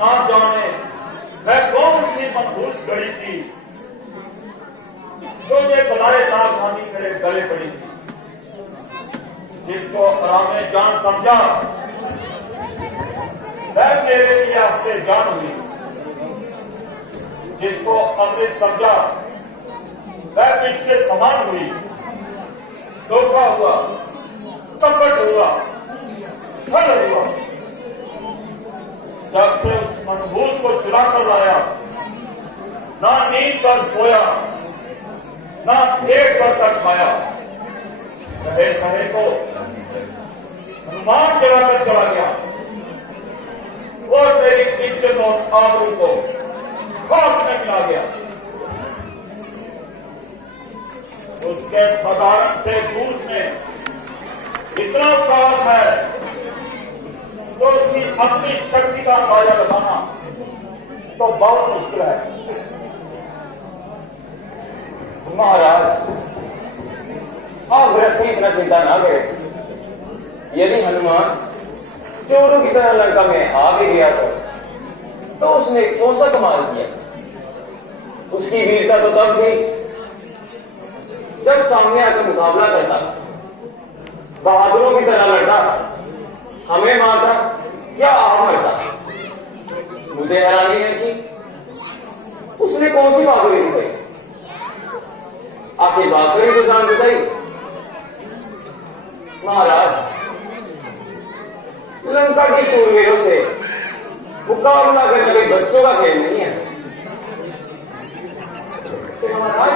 ना जाने मैं कौन सी मनहूस घड़ी थी जो ये बलाए नागहानी मेरे गले पड़ी थी। जिसको आराम जान समझा वह मेरे लिए आपसे जान हुई, जिसको अमृत समझा वह विष के समान हुई। धोखा हुआ, कपट हुआ, छल हुआ। जब से उस मनहूस को चुरा कर लाया, ना नींद पर सोया, ना पेट भर कर खाया। रहे सहे को हनुमान चढ़ाकर चला गया और मेरी इज्जत और आबरू को खाक में मिला गया। उसके साधारण से दूध में इतना साहस है तो उसकी अपनी शक्ति का अंदाजा लगाना तो बहुत मुश्किल है। महाराज, आप वृत्ति इतना चिंता ना करें। यदि हनुमान चोरों की तरह लंका में आ भी गया तो उसने कौन सा कमाल किया? उसकी वीरता तो तब थी जब सामने आकर मुकाबला करता, बहादुरों की तरह लड़ता, हमें मारता या आप मरता। मुझे हैरानी है कि उसने कौन सी बहादुरी दिखाई। आखिर बात करी तो जान बताई। महाराज, लंका के शूरवीरों से मुकाबला करने के बच्चों का खेल नहीं है। महाराज,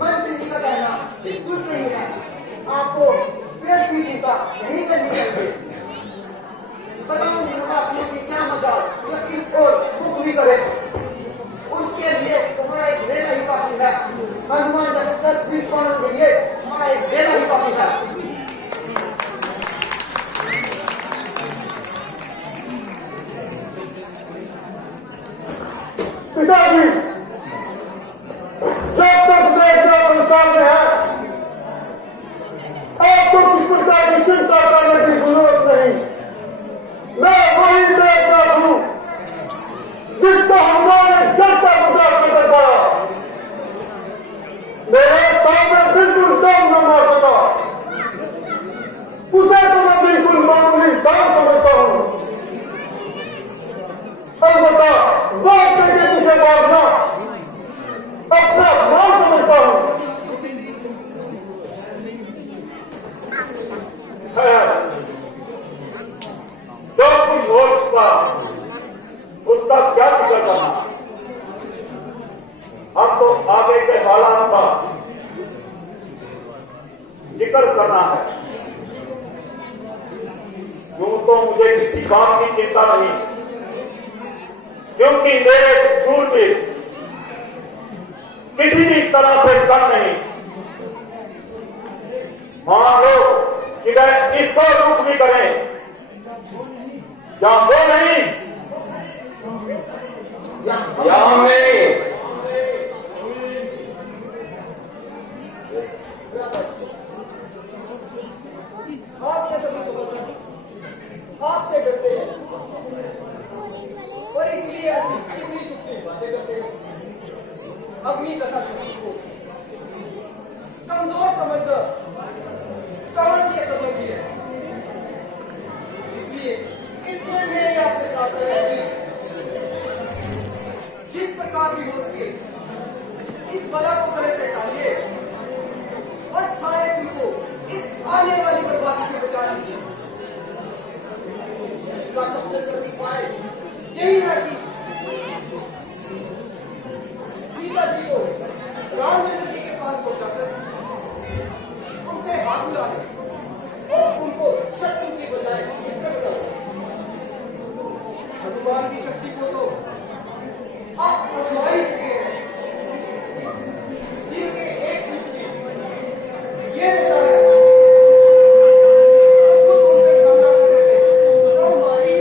मंत्री का कहना बिल्कुल सही है। आपको पेट की चिंता नहीं करनी चाहिए। बताओ निवासियों की क्या मजाल या किस ओर रुख भी करे, उसके लिए तुम्हारा एक बेला ही काफी है। हनुमान जब 10-20 करोड़ के लिए हमारा एक बेला ही काफी है। पिताजी, जब तक मेरा संसार में है आपको किस प्रकार की चिंता करने की जरूरत नहीं। मैं वही देवता हूं जिसको हमने जनता गुजार से कर पाया। मेरे सामने बिल्कुल दम न मार सका, उसे तो मैं बिल्कुल मामूली इंसान समझता हूं। अलबत्ता बात करके तुझे मारना अपना अपमान समझता हूं। जो कुछ हो चुका उसका क्या जिक्र करना। अब तो आगे के हालात का जिक्र करना है। यूं तो मुझे किसी बात की चिंता नहीं, क्योंकि मेरे शूरवीर किसी भी तरह से कम नहीं। मान लो कि वह इससे रुख भी करें या वो नहीं या हम नहीं। आपके सभी सदस्य आपसे डरते हैं और इसलिए ऐसी चिकनी चुपड़ी बातें करते हैं। अग्नि तथा शक्ति को कमजोर समझकर कमल के कदम भी है। इसलिए मेरी आपसे प्रार्थना है कि जिस प्रकार भी हो सके इस बला को गले से टालिए और सारे कुल को इस आने वाली बर्बादी से बचा लीजिए। इसका सबसे सरल उपाय यही है कि सीता जी को रामचंद्र जी के पास पहुंचाकर उनसे हाथ मिला और उनको शत्रु की बजाय हनुमान की शक्ति को तो आप आजमाई चुके हैं। जिनके एक ये दशा है खुद उनसे सामना करने में तो हमारी ही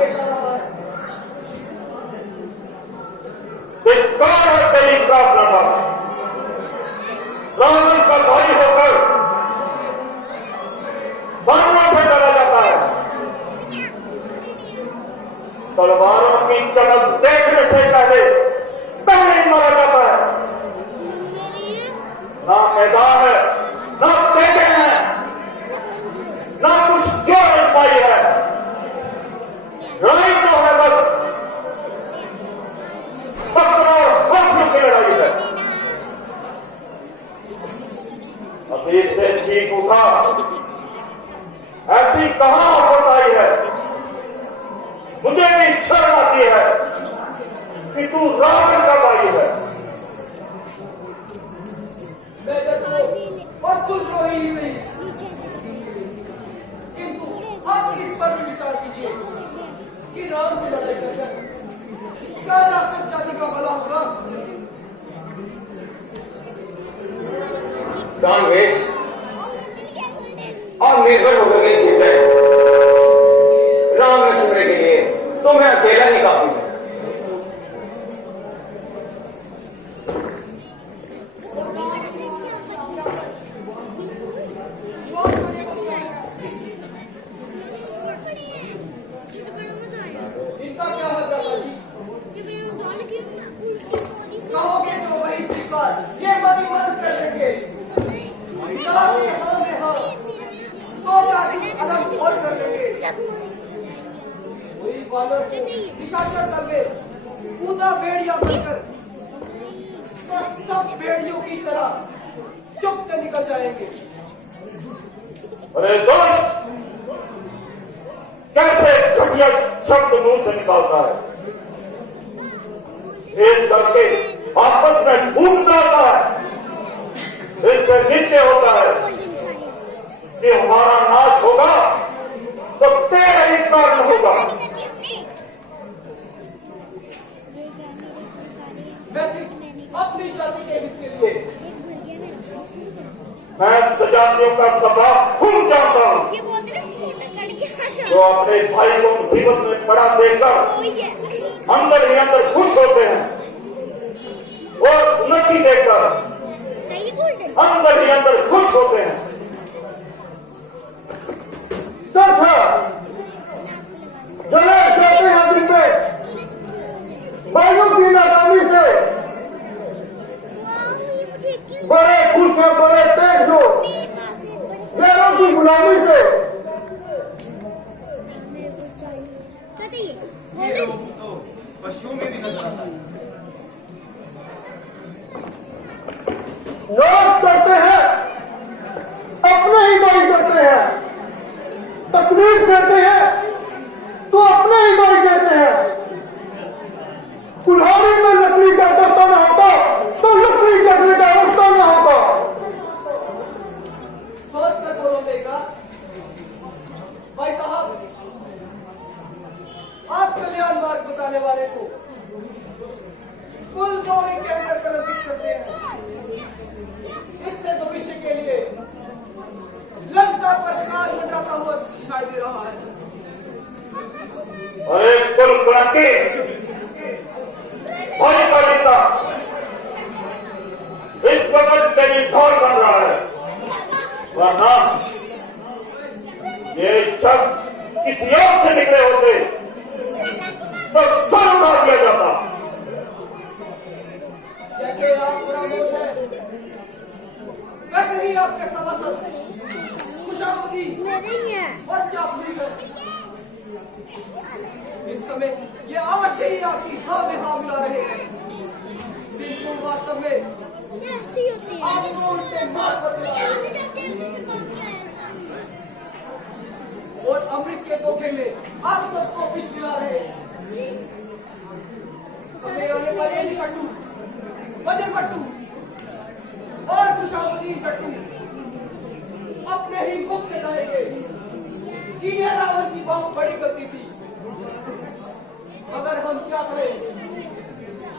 पेश आ रहा है। धिक्कार है तेरी प्रार्थना पर। रावण का भाई होकर मरने से डरा जाता है। तलवारों की चमक देखने से पहले ही मारा जाता है। ना मैदान है, ना तेजे हैं, ना कुछ जोर पाई है। लड़ाई तो है बस पत्थरों और हाथियों की लड़ाई है। अभी से चीख उठा, ऐसी कहां आफत आई है। मुझे भी शर्म आती है कि तू रावण का भाई है। मैं तो और तुलद्रोही ही नहीं, किंतु आप इस पर भी विचार कीजिए कि राम से लड़ाई कर क्या राक्षस जाति का भला होगा। कांग्रेस और निर्भर होकर के जीत है। राम लक्ष्मण के लिए तो मैं अकेला ही काफी है। इनका क्या हाल दादाजी? कहोगे तो वही स्वीकार, ये मत कर देंगे। हाँ में हाँ, तो जाति अलग और कर लेंगे। वही बालक निशाचर दल में कूदा भेड़िया बनकर तो सब भेड़ियों की तरह चुप से निकल जाएंगे। अरे दोस्त, कैसे घटिया शब्द मुंह से निकालता है। एक करके आपस में फूट डालता है। इससे नीचे होता है कि हमारा नाश होगा तो तेरा ही कारण होगा। मैं सिर्फ अपनी जाति के हित के लिए, मैं सजातियों का स्वभाव खूब जानता हूँ। जो अपने भाई को मुसीबत में पड़ा देखकर अंदर ही अंदर खुश होते हैं और उन्नति देखकर अंदर ही अंदर खुश होते हैं। सच है, जले जाते हैं दिन में भाइयों की नाकामी से बड़े खुश हैं, बड़े तेज हो गैरों की गुलामी से। पशुओं में भी नजर आता है। नाश करते हैं, अपने ही भाई करते हैं, तकलीफ देते हैं तो अपने ही भाई देते हैं। कुल्हाड़ी में लकड़ी का दस्ता न होता तो लकड़ी कटने का रास्ता न होता। सोच कर बोलो बेटा। भाई साहब, आप कल्याण मार्ग बताने वाले को कुल जो ही कहकर कलंकित करते हैं। इससे भविष्य के लिए लंका पर काल मंडराता हुआ दिखाई दे रहा है। अरे कुल कलंकी भाई का रिश्ता इस वक्त तेरी ढोल बन रहा है। वरना ये शब्द किसी और से निकले होते तो सर उड़ा दिया जाता। जैसे आप परामोश है, वैसे ही आपके सभासद खुशामदी और चापलूस है। इस समय ये अवश्य ही आपकी हाँ में हाँ मिला रहे हैं, बिल्कुल वास्तव में आपको उनसे मार पर चला रहे हैं। और अमृत के धोखे में आप सबको विष दिला रहे हैं। समय आने पर ये निकटू बजर बट्टू और खुशामदी जट्टू अपने ही मुख से कहेंगे कि ये रावण की बहुत बड़ी गलती थी। अगर हम क्या करें,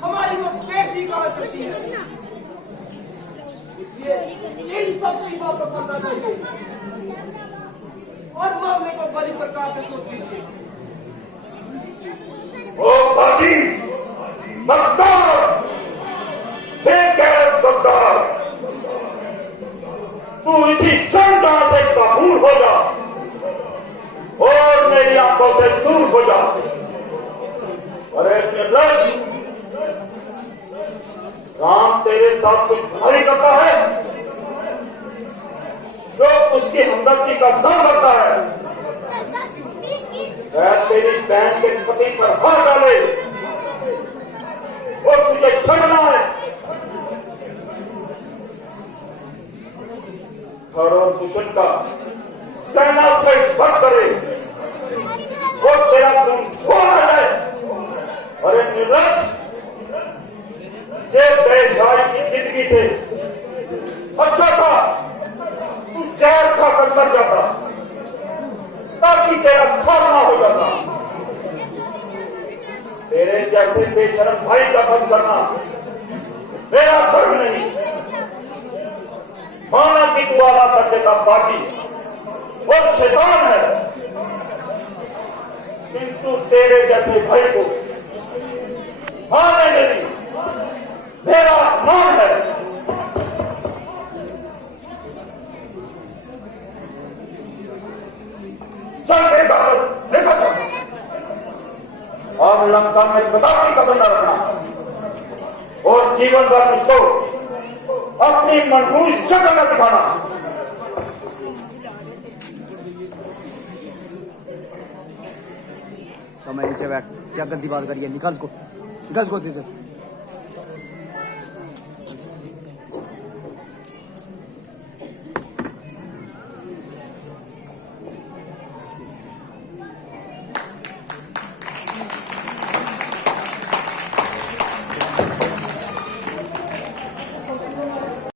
हमारी वो पेश ही कहा करती है। इसलिए इन सब सीमा को करना चाहिए और मामले को बड़ी प्रकार से सोच लीजिए। शत्रुओं से दूर हो जा। अरे निर्लज, राम तेरे साथ कुछ भारी करता है जो उसकी हमदर्दी का दम करता है। वह तेरी बहन के पति पर हाथ डाले और तुझे शर्म आए। घर और दुश्मन का सेना से वध करे और तेरा खून खोला जाए। अरे निर्लज, जे बेजाय की जिंदगी से अच्छा था तू जहर खाकर मर जाता ताकि तेरा खात्मा हो जाता। तेरे जैसे बेशरम भाई का बंद करना मेरा धर्म नहीं। माना कि तू आला दर्जे का बागी और शैतान है, किंतु तेरे जैसे भाई को मारने नहीं मेरा अपमान है। चल देखा जा, और लंका में कदापि कदम न रखना और जीवन भर मुझको अपनी मनहूस शक्ल में दिखाना। तो मैं नीचे बैठ, क्या गंदी बात करी है, निकाल को नीचे।